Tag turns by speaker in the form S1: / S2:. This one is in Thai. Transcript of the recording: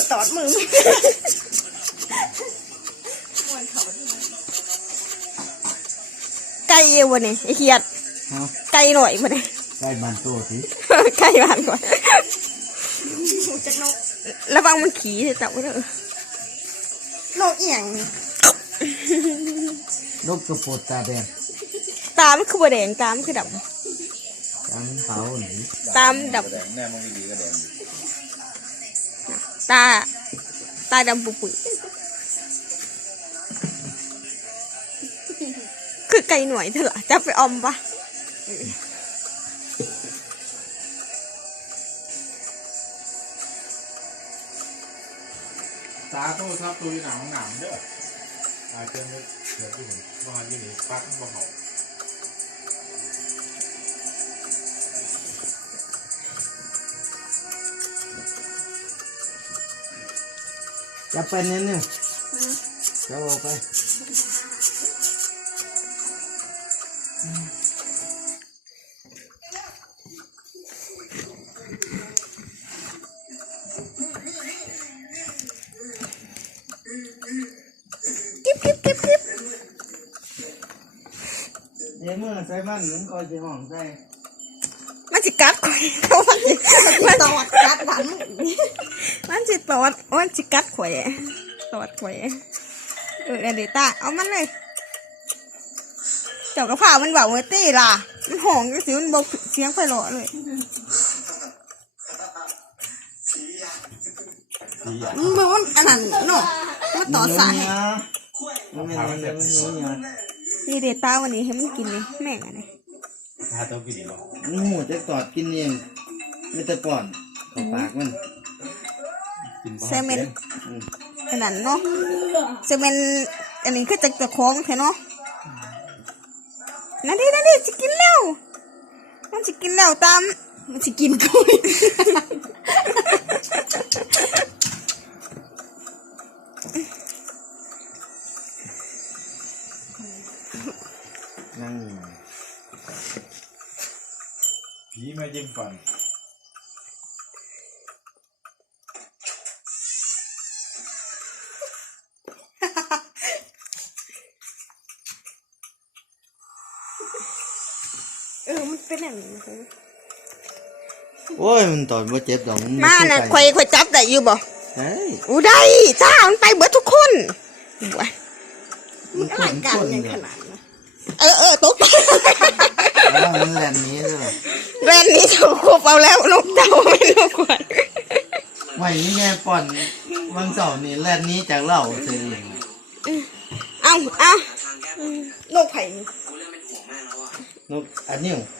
S1: ตอดมือไก่เอวเนี่ยไอ้เขียดไก่หน่อยมาเนี่ย
S2: ไก่มันโตสิ
S1: ไก่บ้านก่อนระวังมันขี่จับไว้เลยนกเอียง
S2: นกกระโปดตาแดง
S1: ตามคือแดงตามคือดำ
S2: ตามเผาหนิ
S1: ตามดำ
S3: แน่มันดีก็แดง
S1: ตาดำปุ๋ยคือไก่หน่วยเถอะจะไปอมปะ
S3: ตาโตทับตัวหนังเด้อตาเชื่อมเดี๋ยวที่ผมว่าที่นี่ปักบ่เขา
S2: จะไปเนี่ยเนี่ยจะเอาไปเดี๋ยวเมื่อใส่บ้านหนึ่งก็จะห้องใส่
S1: มันจะกัดข่อยมันตอดกัดหวานมันจะตอดมันจะกัดข่อยตอดข่อยเดี๋ยวตาเอามันเลยเจ้ากระเพรามันบอกว่าตีล่ะมันห่องก็สิมันบอกเสียงไฟหล่อเลยมันอันนั้นเนาะมันต่อสายนี่เดต้าวันนี้ให้มันกินเลยแม่งอะไร
S3: ถ้าต้องกินหรอ
S2: หมูจะตอดกินเองไม่แต่ป่อนปากมัน
S1: เซเมนอันนั้นเนาะเซเมนอันนี้คือจะคล้องแค่เนาะนั่นดิจะกินแล้วมันจะกินแล้วตามมันจะกินกุย
S2: นั่ง
S3: ผีมายิ้มฟัน
S1: มันเป็นอย่างนี้
S2: โอ้ยมันตอนว่าเจ็บดอก
S1: มาน่ะข่อยจับได้อยู่บ่อู้ได้จ้ามันไปเบิดทุกคนมันอะไรกันอย่างขนาดนั้นตก
S2: มันแลนนี้เลย
S1: แลนนี้ถูกควบเอาแล้วนกเต่าไม่นกขวัญ
S2: ไว้นี่แม่ป่อนวันเสาร์นี่แลนนี้จากเหล่าเสียง
S1: เอานกไผ่
S2: นกอันนี้